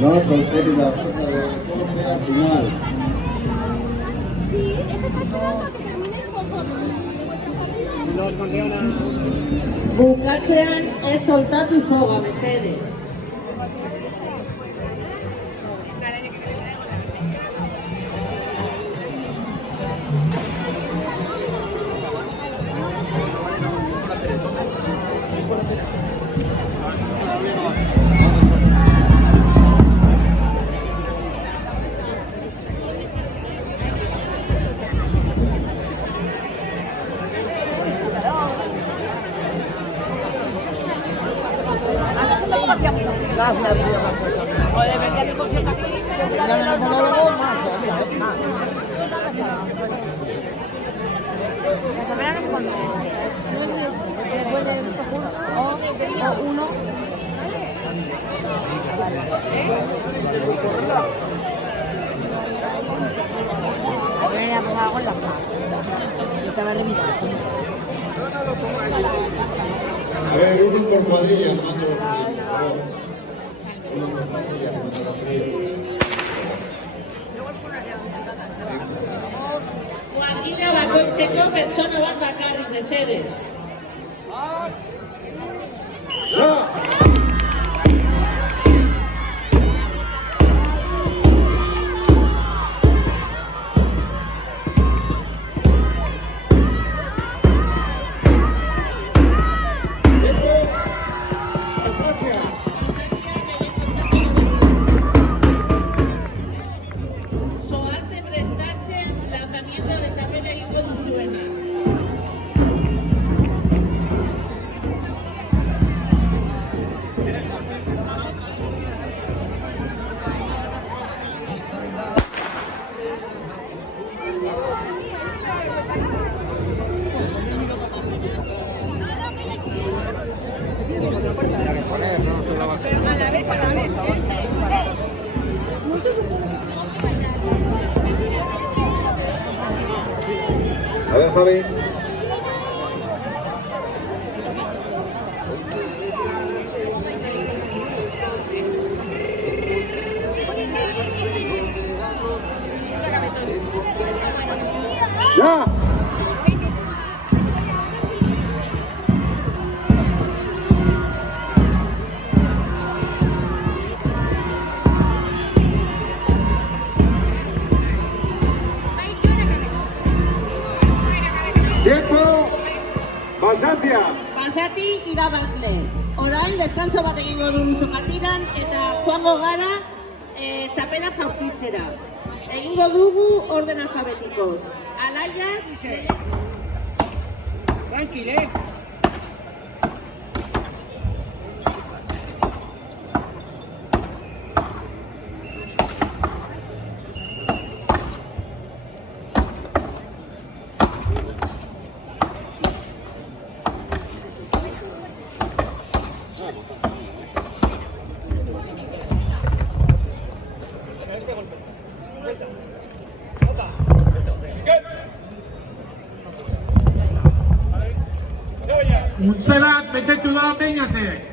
No, soltero y la puerta de corte al final. Bukatzean ez soltatu soga, mesedez. Uno. Voy a poner con la paz. Estaba remirando. A ver, uno por cuadrilla, no mando los fríos, por favor. Uno por cuadrilla, no mando los fríos. Kuadrilla bakoitzeko pertsona bat bakarrik, mesedez. Zoazte prestatzen lanzamiento de txapela egingo duzuena. A ver, Javi. ¡Ya! ¡Tiempo! ¡Basatia! Basati irabazle. Orain deskanso bat egingo dugu sokatiran eta joango gara txapela jaurtitzera. Egingo dugu orden alfabetikoz. Alaia, Tranquile. Untzelat betetu da beinatek.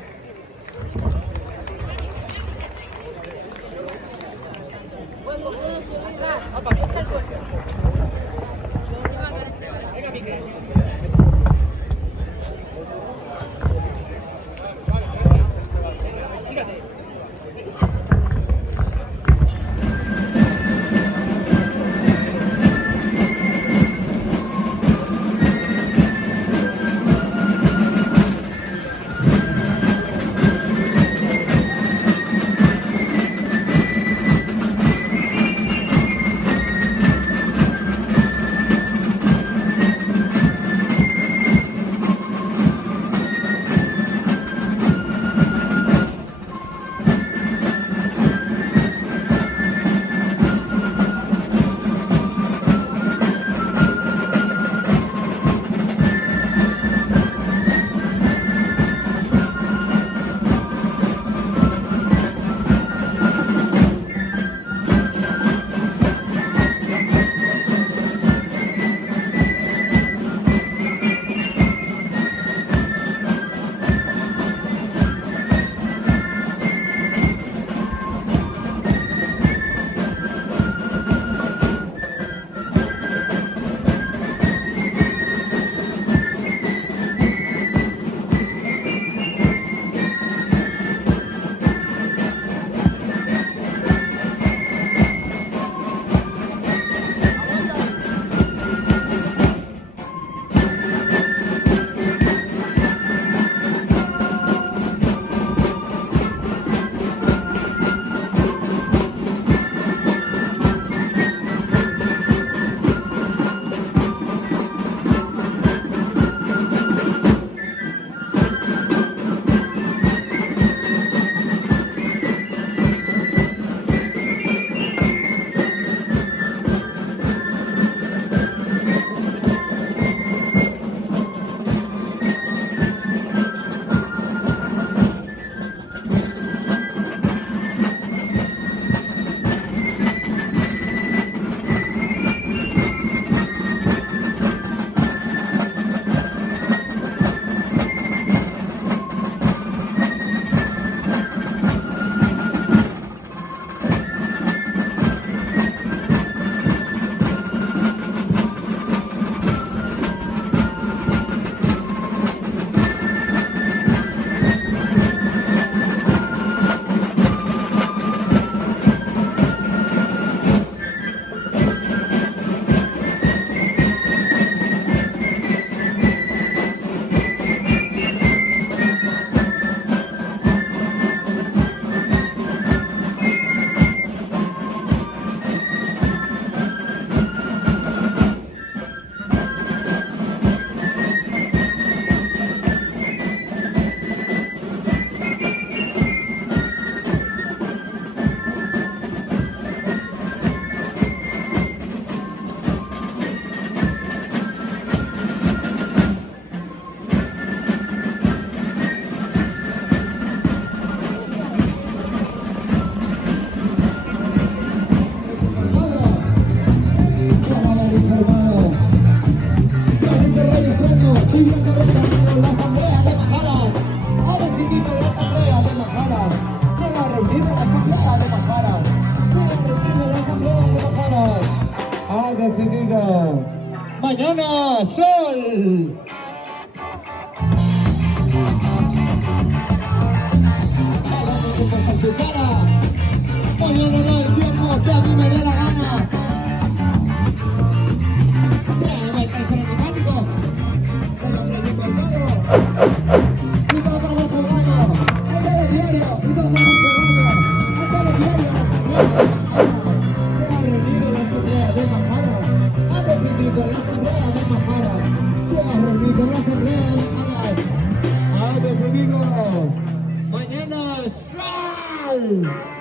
mañana sol. Con su cara, mañana no el tiempo que a mí me dé la gana. Tráeme el teléfono neumático, pero me lo inventado. Y todo para los cobrados, a telediario, y todo para los cobrados, a telediario, la asamblea de Majara. Se ha reunido la asamblea de Majara, ha defendido la asamblea de Majara. Se ha reunido la asamblea de Majara, ha defendido mañana sol.